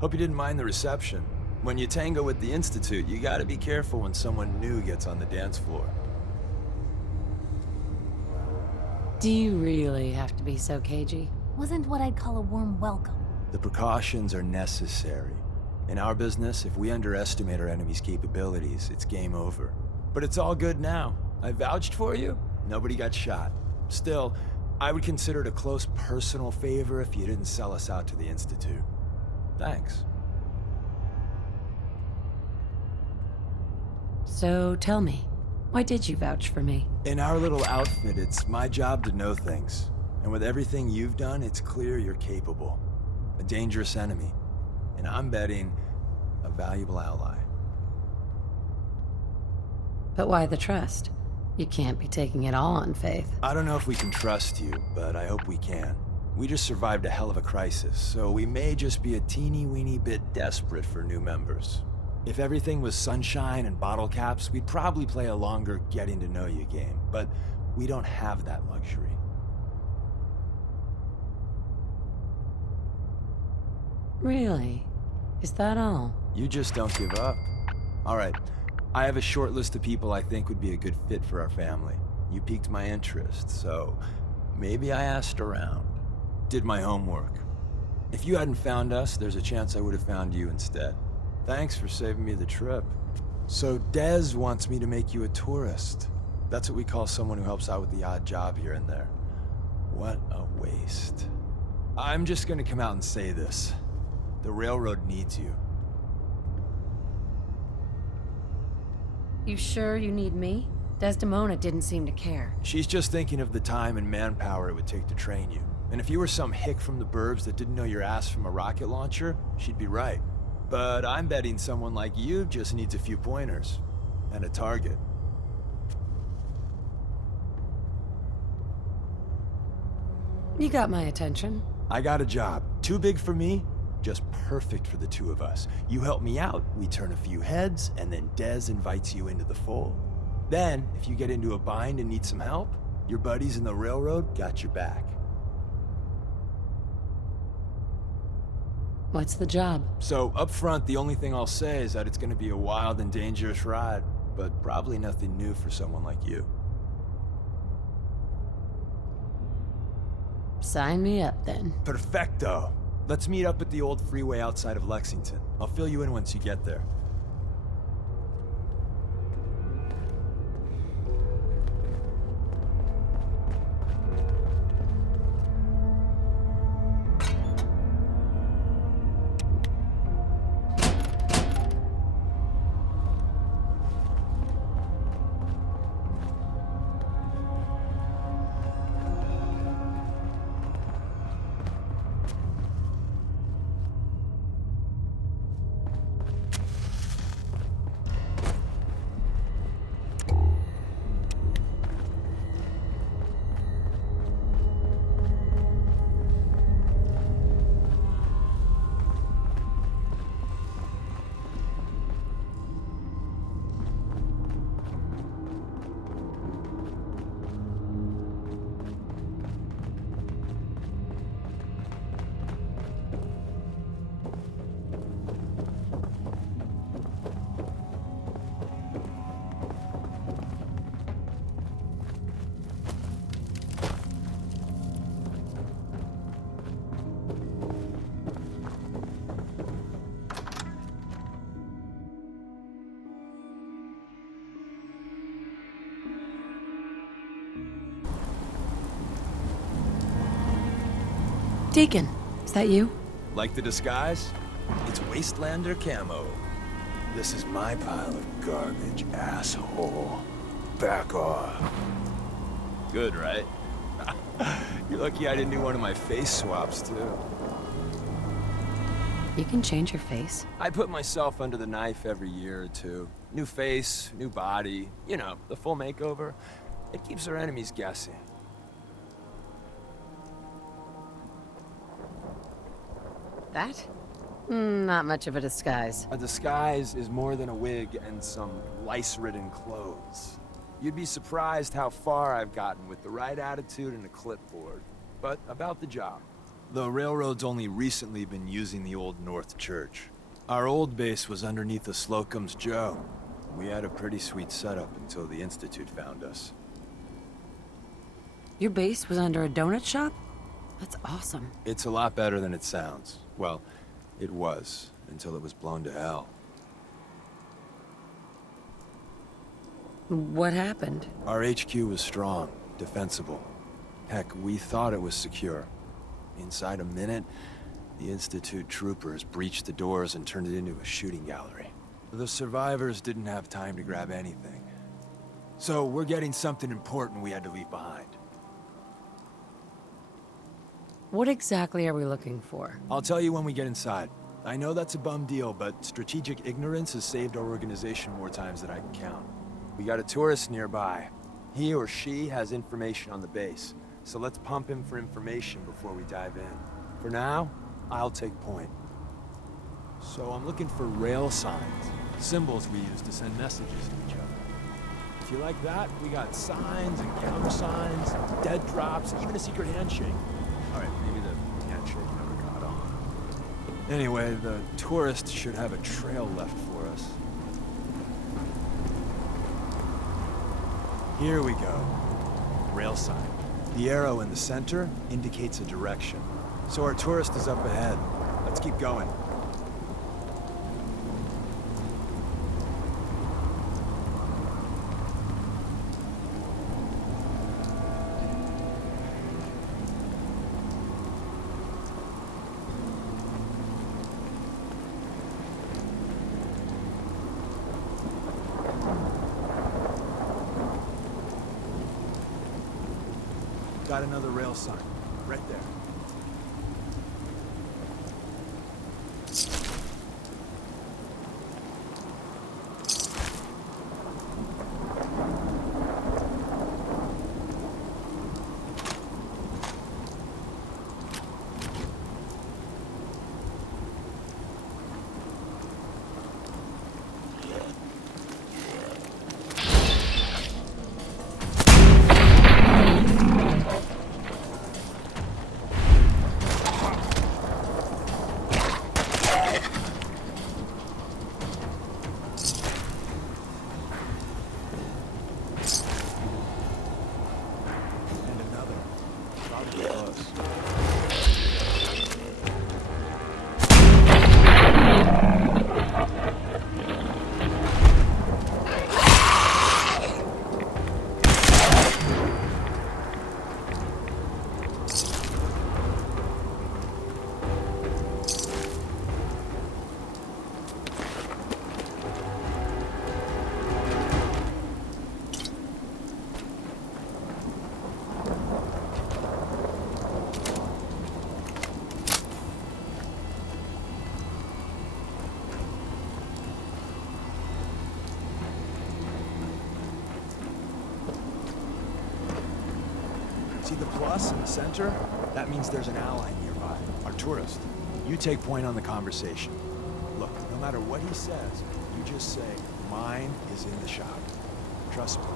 Hope you didn't mind the reception. When you tango with the Institute, you gotta be careful when someone new gets on the dance floor. Do you really have to be so cagey? Wasn't what I'd call a warm welcome. The precautions are necessary. In our business, if we underestimate our enemy's capabilities, it's game over. But it's all good now. I vouched for you. Nobody got shot. Still, I would consider it a close personal favor if you didn't sell us out to the Institute. Thanks. So tell me, why did you vouch for me? In our little outfit, it's my job to know things. And with everything you've done, it's clear you're capable. A dangerous enemy. And I'm betting a valuable ally. But why the trust? You can't be taking it all on faith. I don't know if we can trust you, but I hope we can. We just survived a hell of a crisis, so we may just be a teeny-weeny bit desperate for new members. If everything was sunshine and bottle caps, we'd probably play a longer getting-to-know-you game, but we don't have that luxury. Really? Is that all? You just don't give up. All right, I have a short list of people I think would be a good fit for our family. You piqued my interest, so maybe I asked around. Did my homework. If you hadn't found us, there's a chance I would have found you instead. Thanks for saving me the trip. So Dez wants me to make you a tourist. That's what we call someone who helps out with the odd job here and there. What a waste. I'm just gonna come out and say this. The railroad needs you. You sure you need me? Desdemona didn't seem to care. She's just thinking of the time and manpower it would take to train you. And if you were some hick from the burbs that didn't know your ass from a rocket launcher, she'd be right. But I'm betting someone like you just needs a few pointers. And a target. You got my attention. I got a job. Too big for me, just perfect for the two of us. You help me out, we turn a few heads, and then Dez invites you into the fold. Then, if you get into a bind and need some help, your buddies in the railroad got your back. What's the job? So, up front, the only thing I'll say is that it's gonna be a wild and dangerous ride, but probably nothing new for someone like you. Sign me up, then. Perfecto! Let's meet up at the old freeway outside of Lexington. I'll fill you in once you get there. Deacon, is that you? Like the disguise? It's Wastelander camo. This is my pile of garbage, asshole. Back off. Good, right? You're lucky I didn't do one of my face swaps, too. You can change your face. I put myself under the knife every year or two. New face, new body, you know, the full makeover. It keeps our enemies guessing. That? Not much of a disguise. A disguise is more than a wig and some lice-ridden clothes. You'd be surprised how far I've gotten with the right attitude and a clipboard. But about the job. The railroad's only recently been using the old North Church. Our old base was underneath the Slocum's Joe. We had a pretty sweet setup until the Institute found us. Your base was under a donut shop? That's awesome. It's a lot better than it sounds. Well, it was, until it was blown to hell. What happened? Our HQ was strong, defensible. Heck, we thought it was secure. Inside a minute, the Institute troopers breached the doors and turned it into a shooting gallery. The survivors didn't have time to grab anything. So we're getting something important we had to leave behind. What exactly are we looking for? I'll tell you when we get inside. I know that's a bum deal, but strategic ignorance has saved our organization more times than I can count. We got a tourist nearby. He or she has information on the base, so let's pump him for information before we dive in. For now, I'll take point. So I'm looking for rail signs, symbols we use to send messages to each other. If you like that, we got signs and countersigns, dead drops, even a secret handshake. All right, maybe the handshake never got on. Anyway, the tourist should have a trail left for us. Here we go. Rail sign. The arrow in the center indicates a direction. So our tourist is up ahead. Let's keep going. Got another rail sign, right there. See the plus in the center? That means there's an ally nearby, our tourist. You take point on the conversation. Look, no matter what he says, you just say, mine is in the shop. Trust me.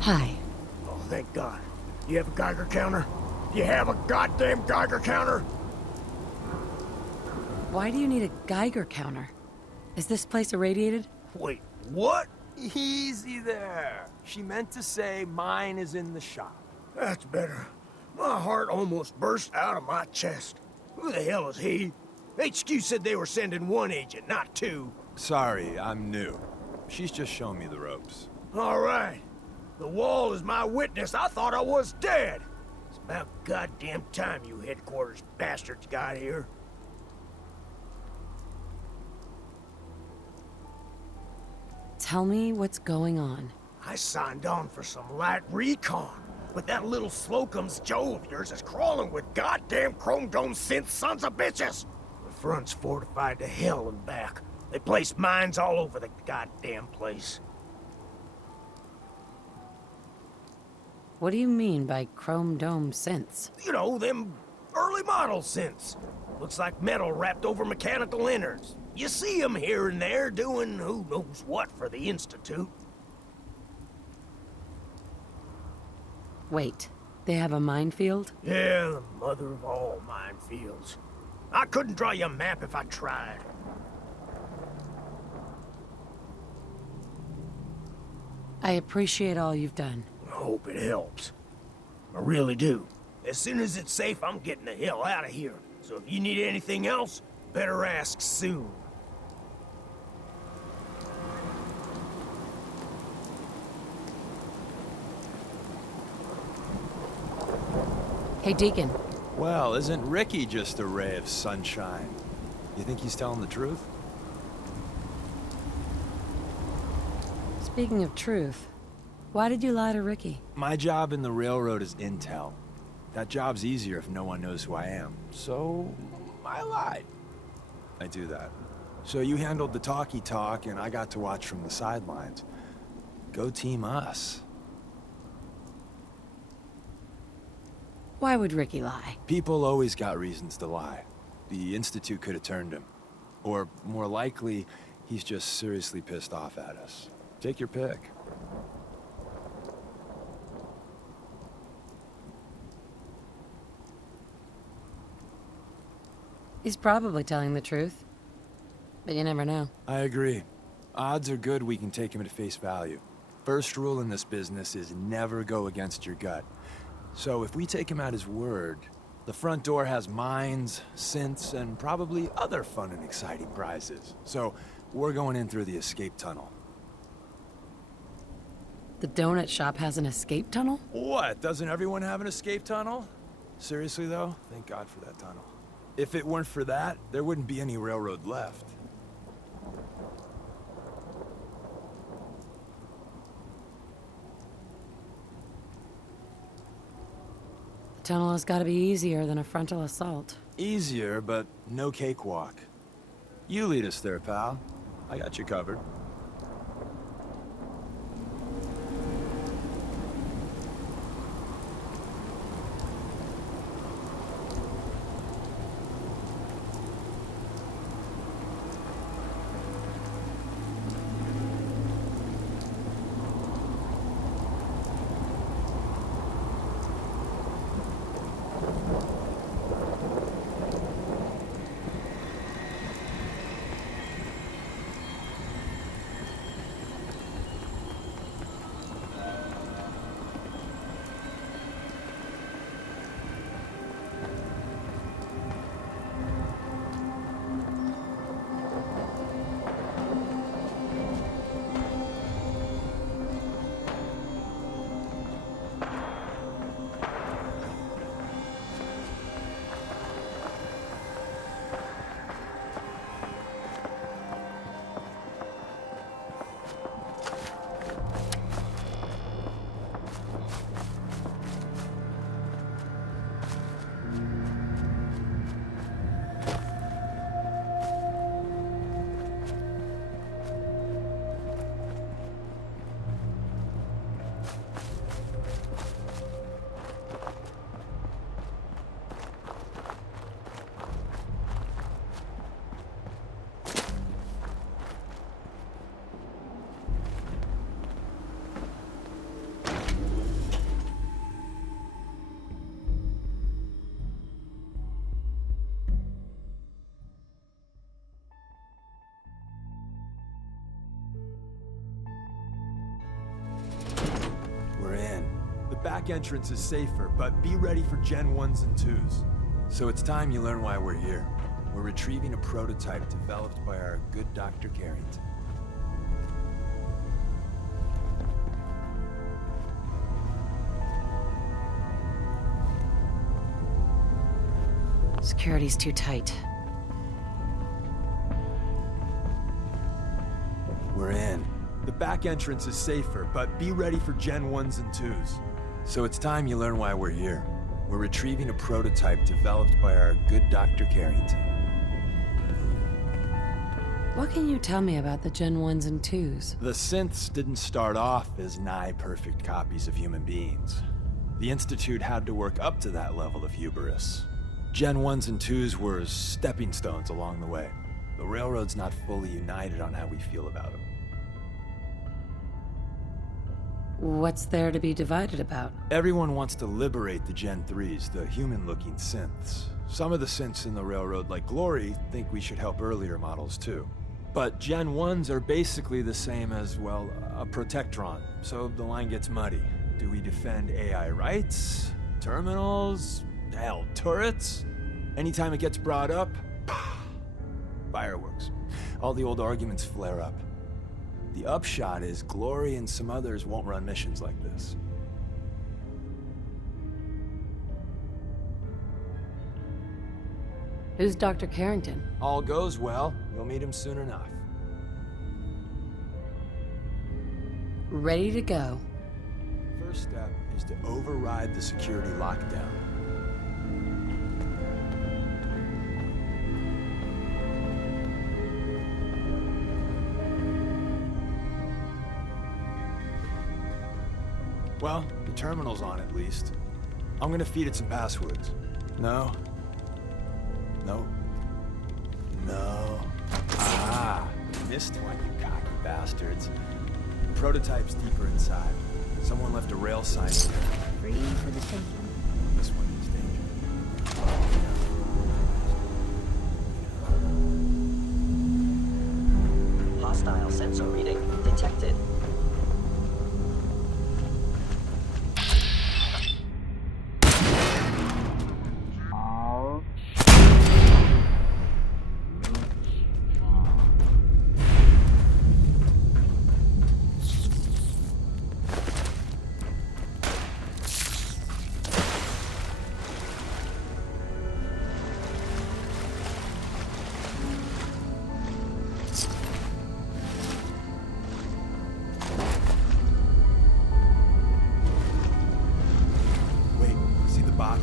Hi. Oh, thank God. You have a Geiger counter? You have a goddamn Geiger counter? Why do you need a Geiger counter? Is this place irradiated? Wait, what? Easy there. She meant to say mine is in the shop. That's better. My heart almost burst out of my chest. Who the hell is he? HQ said they were sending one agent, not two. Sorry, I'm new. She's just showing me the ropes. All right. The wall is my witness. I thought I was dead. It's about goddamn time you headquarters bastards got here. Tell me what's going on. I signed on for some light recon, but that little Slocum's Joe of yours is crawling with goddamn chrome dome synth sons of bitches. The front's fortified to hell and back. They placed mines all over the goddamn place. What do you mean by chrome dome synths? You know, them early model synths. Looks like metal wrapped over mechanical innards. You see them here and there doing who knows what for the Institute. Wait, they have a minefield? Yeah, the mother of all minefields. I couldn't draw you a map if I tried. I appreciate all you've done. I hope it helps. I really do. As soon as it's safe, I'm getting the hell out of here. So if you need anything else, better ask soon. Hey, Deacon. Well, isn't Ricky just a ray of sunshine? You think he's telling the truth? Speaking of truth, why did you lie to Ricky? My job in the railroad is intel. That job's easier if no one knows who I am. So, I lied. I do that. So you handled the talkie talk, and I got to watch from the sidelines. Go team us. Why would Ricky lie? People always got reasons to lie. The Institute could have turned him. Or, more likely, he's just seriously pissed off at us. Take your pick. He's probably telling the truth. But you never know. I agree. Odds are good we can take him at face value. First rule in this business is never go against your gut. So if we take him at his word, the front door has mines, synths, and probably other fun and exciting prizes. So we're going in through the escape tunnel. The donut shop has an escape tunnel? What? Doesn't everyone have an escape tunnel? Seriously though? Thank God for that tunnel. If it weren't for that, there wouldn't be any railroad left. The tunnel has got to be easier than a frontal assault. Easier, but no cakewalk. You lead us there, pal. I got you covered. We're in. The back entrance is safer, but be ready for Gen 1s and 2s. So it's time you learn why we're here. We're retrieving a prototype developed by our good Dr. Carrington. Security's too tight. We're in. The back entrance is safer, but be ready for Gen 1s and 2s. So it's time you learn why we're here. We're retrieving a prototype developed by our good Dr. Carrington. What can you tell me about the Gen 1s and 2s? The synths didn't start off as nigh-perfect copies of human beings. The Institute had to work up to that level of hubris. Gen 1s and 2s were stepping stones along the way. The Railroad's not fully united on how we feel about them. What's there to be divided about? Everyone wants to liberate the Gen 3s, the human-looking synths. Some of the synths in the Railroad, like Glory, think we should help earlier models too. But Gen 1s are basically the same as, well, a Protectron, so the line gets muddy. Do we defend AI rights? Terminals? Hell, turrets? Anytime it gets brought up, fireworks. All the old arguments flare up. The upshot is Glory and some others won't run missions like this. Who's Dr. Carrington? All goes well, you'll meet him soon enough. Ready to go. First step is to override the security lockdown. Well, the terminal's on at least. I'm gonna feed it some passwords. No. No. No. Ah, missed one, you cocky bastards. The prototype's deeper inside. Someone left a rail sign here. Free for the taking. This one is danger. Hostile sensor reading detected.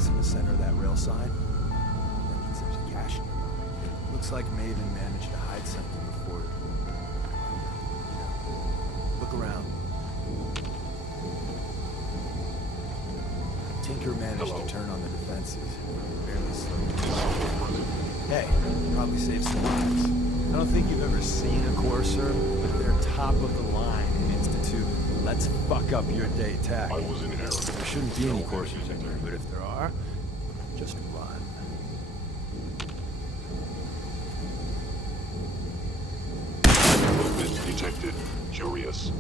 In the center of that rail sign. That means there's a cache nearby. Looks like Maven managed to hide something before. Look around. Tinker managed to turn on the defenses. Barely slowed. Hey, probably saved some lives. I don't think you've ever seen a Courser, but they're top of the line in Institute. Let's fuck up your day tech. I was in error. There shouldn't be any Coursers in here, but if there are, just run. Movement detected. Curious.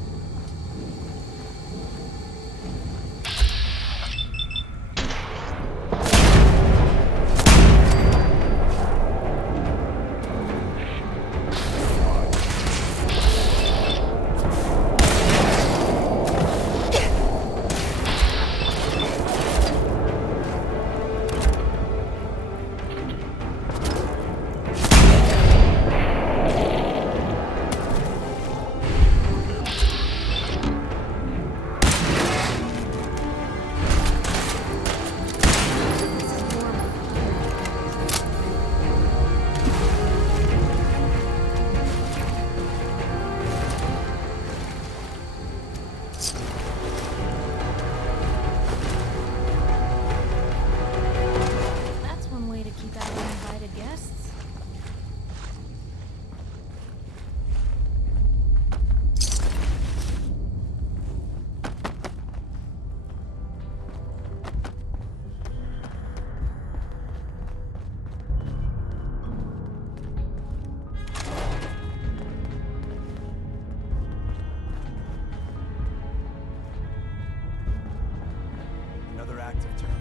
Active terminal.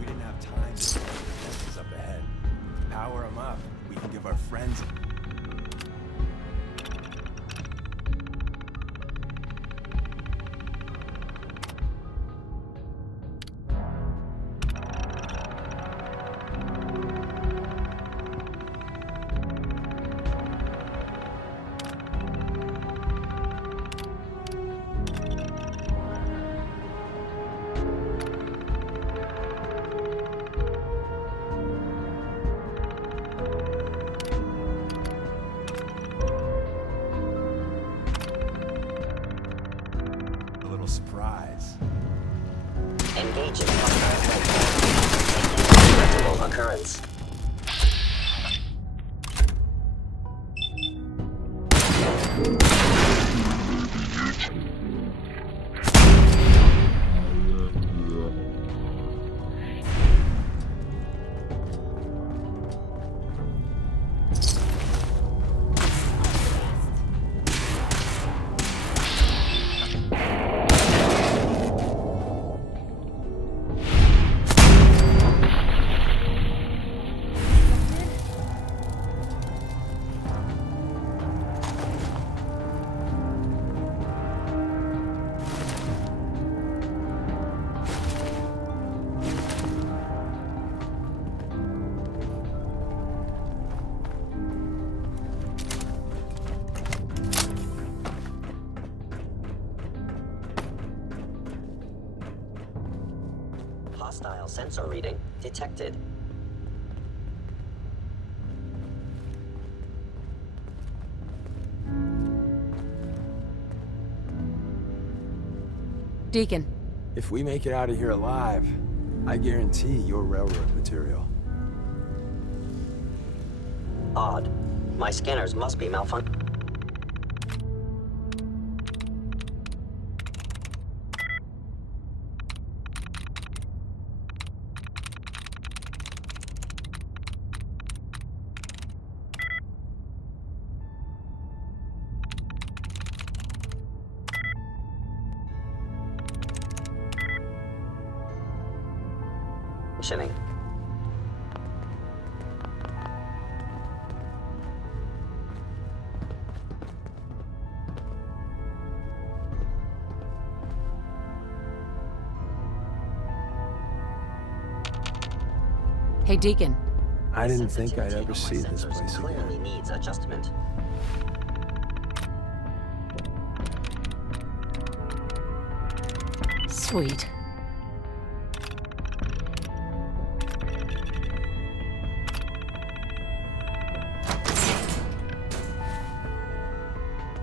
We didn't have time to see the defenses up ahead. Power them up. We can give our friends. Silence. Hostile sensor reading detected. Deacon, If we make it out of here alive, I guarantee you're railroad material. Odd. My scanners must be malfunctioning. Hey, Deacon. I didn't think I'd Sensitivity ever of see my this sensors place clearly again. needs adjustment. Sweet.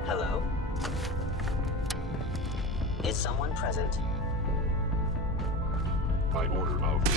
Hello? Is someone present? By order of the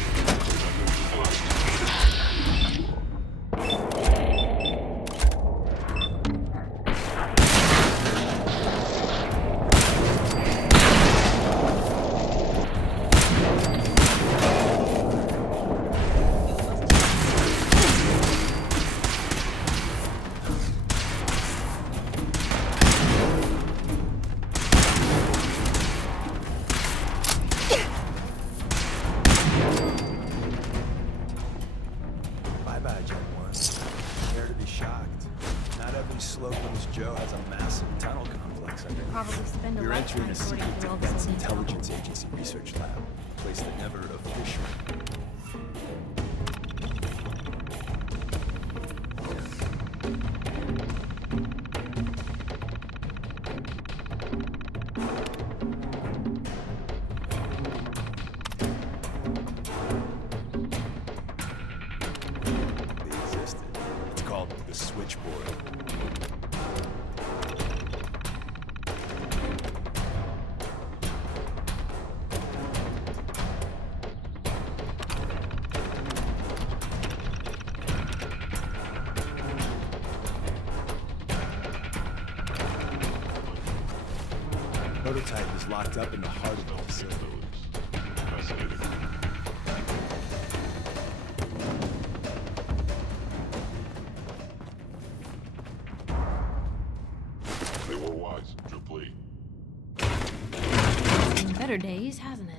Bye-bye, Gen 1. Prepare to be shocked. Not every Slocum's Joe has a massive tunnel complex underneath. Probably spend a We're entering lifetime a sorting secret through all this defense old info. intelligence agency research lab, a place that never officially. Existed. It's called the switchboard. Prototype is locked up in the heart of the facility. fascinating. They were wise to flee. Seen better days, hasn't it?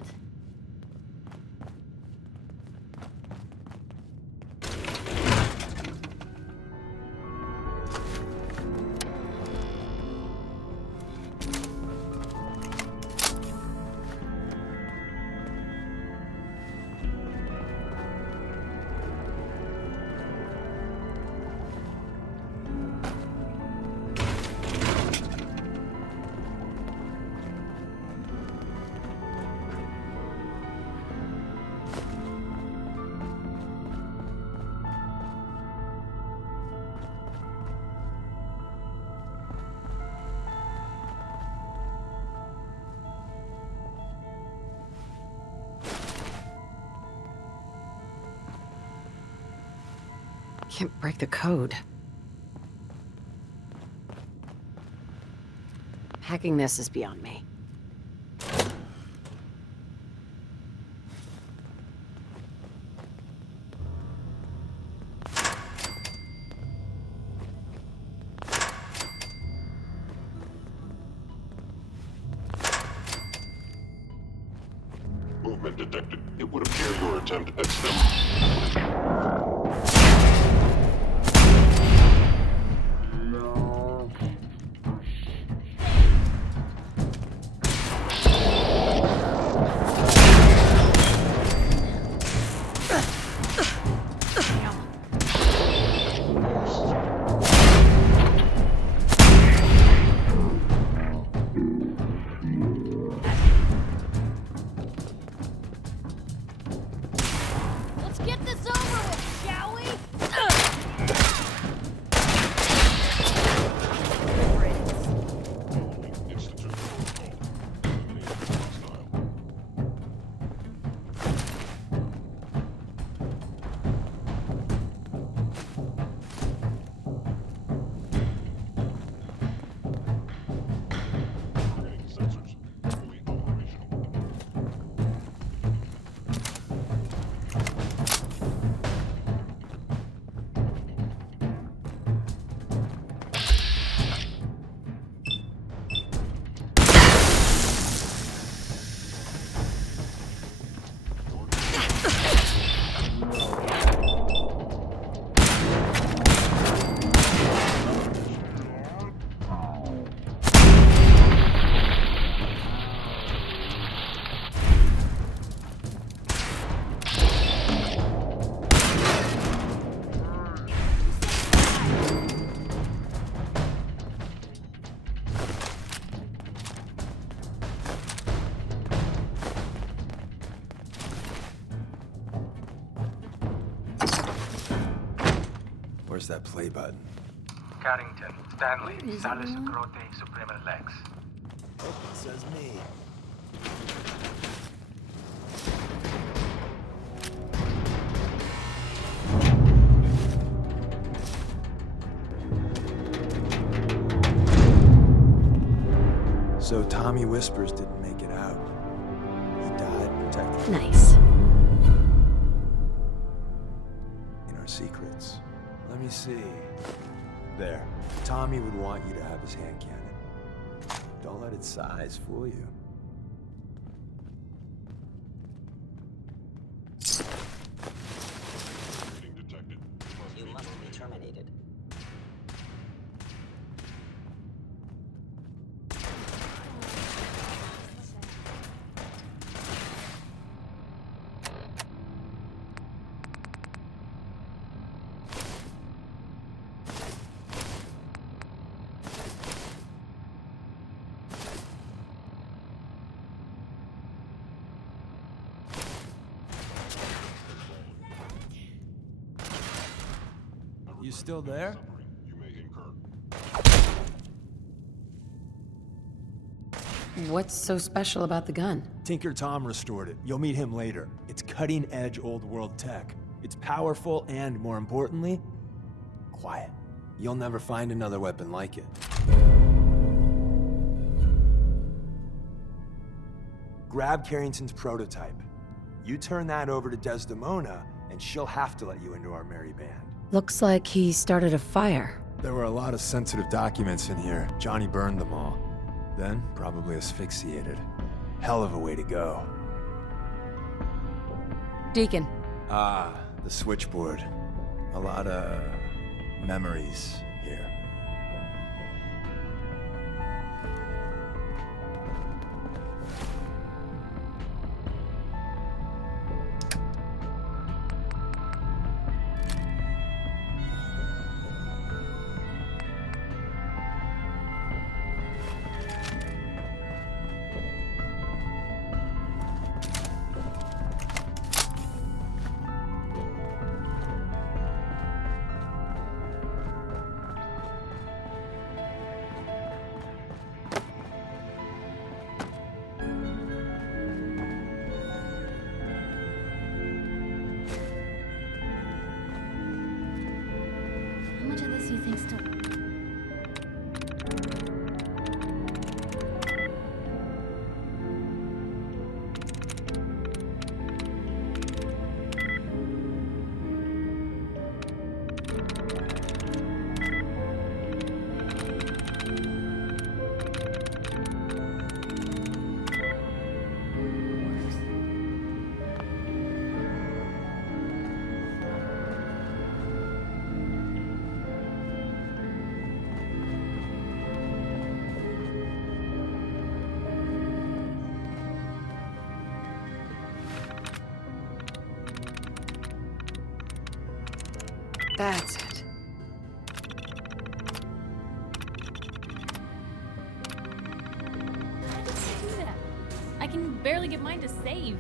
Can't break the code. Hacking this is beyond me. Movement detected. It would appear your attempt at stealth. Let's get this over with, shall we? Institute protocol. Eliminate hostile. Targeting sensors. Fully operational. Where's that play button? Carrington, Stanley, Salus Crote, Suprema Lex. It says me. So Tommy Whispers didn't make it out. He died protecting Nice. in our secrets. Let me see. There. Tommy would want you to have his hand cannon. Don't let its size fool you. Reading detected. You must be terminated. You still there? You may incur. What's so special about the gun? Tinker Tom restored it. You'll meet him later. It's cutting-edge old-world tech. It's powerful and, more importantly, quiet. You'll never find another weapon like it. Grab Carrington's prototype. You turn that over to Desdemona, and she'll have to let you into our merry band. Looks like he started a fire. There were a lot of sensitive documents in here. Johnny burned them all. Then, probably asphyxiated. Hell of a way to go. Deacon, Ah, the switchboard. A lot of memories here. much of this you think still... That's it. How did you do that? I can barely get mine to save.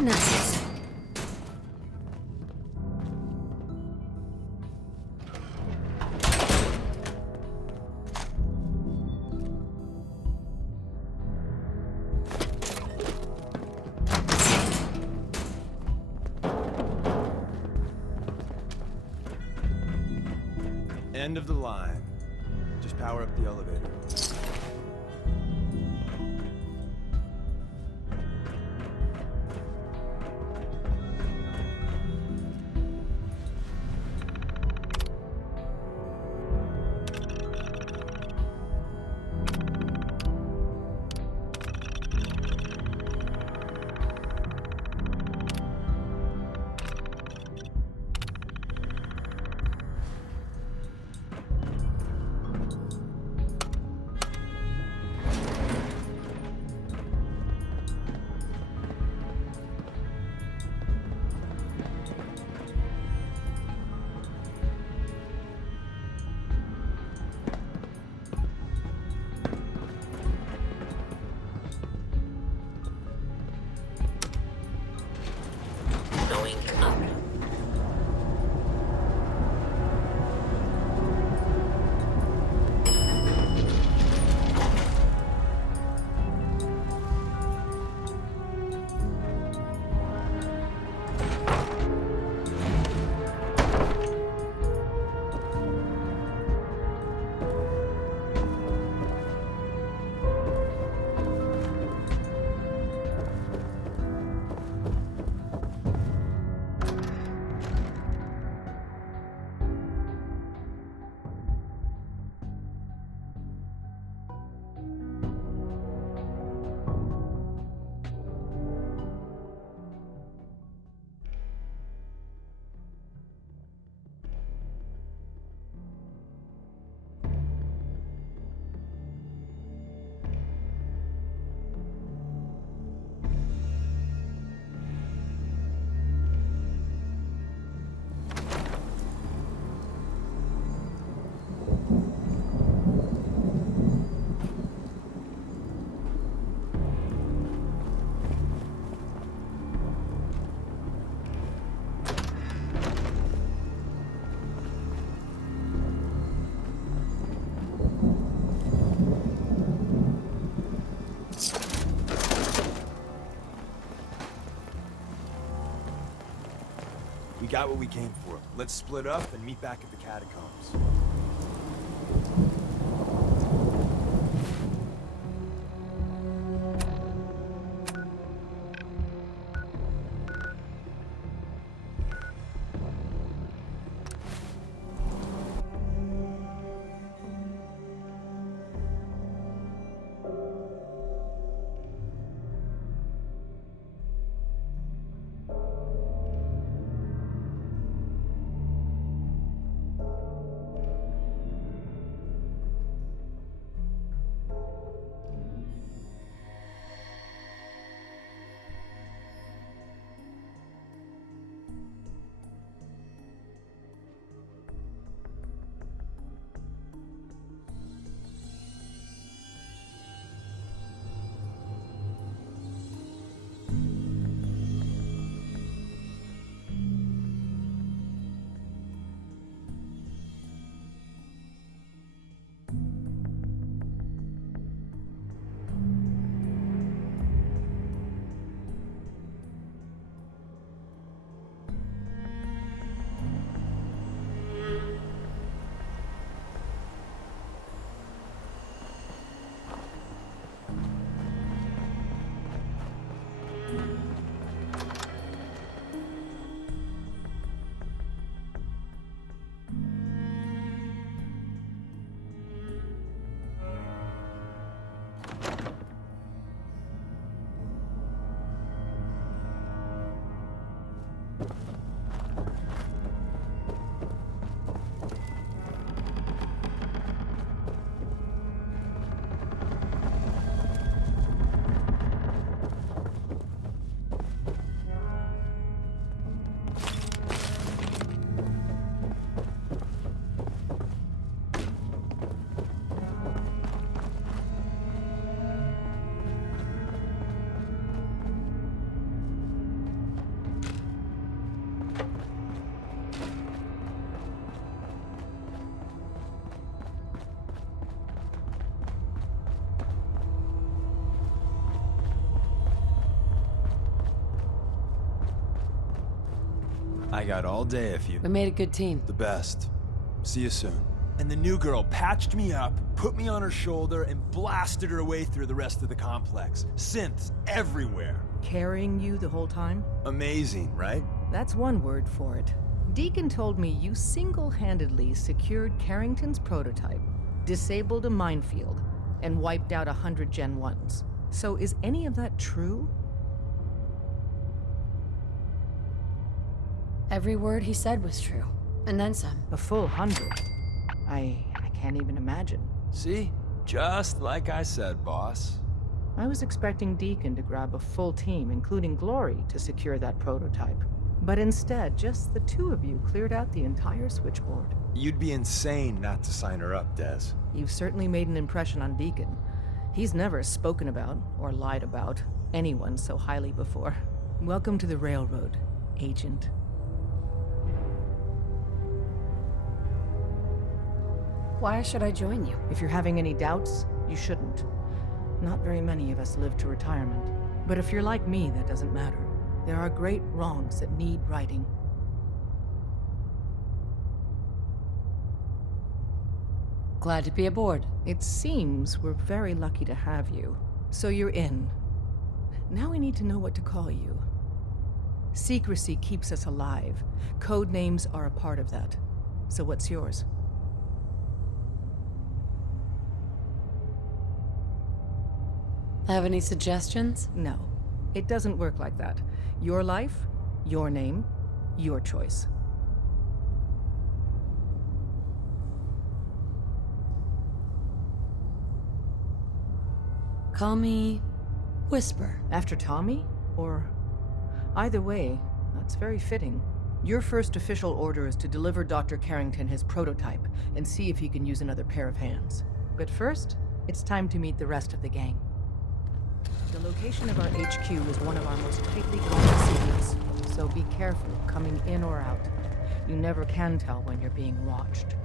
Nice. End of the line. Just power up the elevator. got what we came for. Let's split up and meet back at the catacombs. I got all day if you... We made a good team. The best. See you soon. And the new girl patched me up, put me on her shoulder, and blasted her way through the rest of the complex. Synths everywhere. Carrying you the whole time? Amazing, right? That's one word for it. Deacon told me you single-handedly secured Carrington's prototype, disabled a minefield, and wiped out 100 Gen 1s. So is any of that true? Every word he said was true. And then some. A full 100? I can't even imagine. See? Just like I said, boss. I was expecting Deacon to grab a full team, including Glory, to secure that prototype. But instead, just the two of you cleared out the entire switchboard. You'd be insane not to sign her up, Des. You've certainly made an impression on Deacon. He's never spoken about, or lied about, anyone so highly before. Welcome to the Railroad, Agent. Why should I join you? If you're having any doubts, you shouldn't. Not very many of us live to retirement. But if you're like me, that doesn't matter. There are great wrongs that need righting. Glad to be aboard. It seems we're very lucky to have you. So you're in. Now we need to know what to call you. Secrecy keeps us alive. Code names are a part of that. So what's yours? Have any suggestions? No. It doesn't work like that. Your life, your name, your choice. Call me Whisper. After Tommy? Or... Either way, that's very fitting. Your first official order is to deliver Dr. Carrington his prototype and see if he can use another pair of hands. But first, it's time to meet the rest of the gang. The location of our HQ is one of our most tightly guarded secrets, so be careful coming in or out. You never can tell when you're being watched.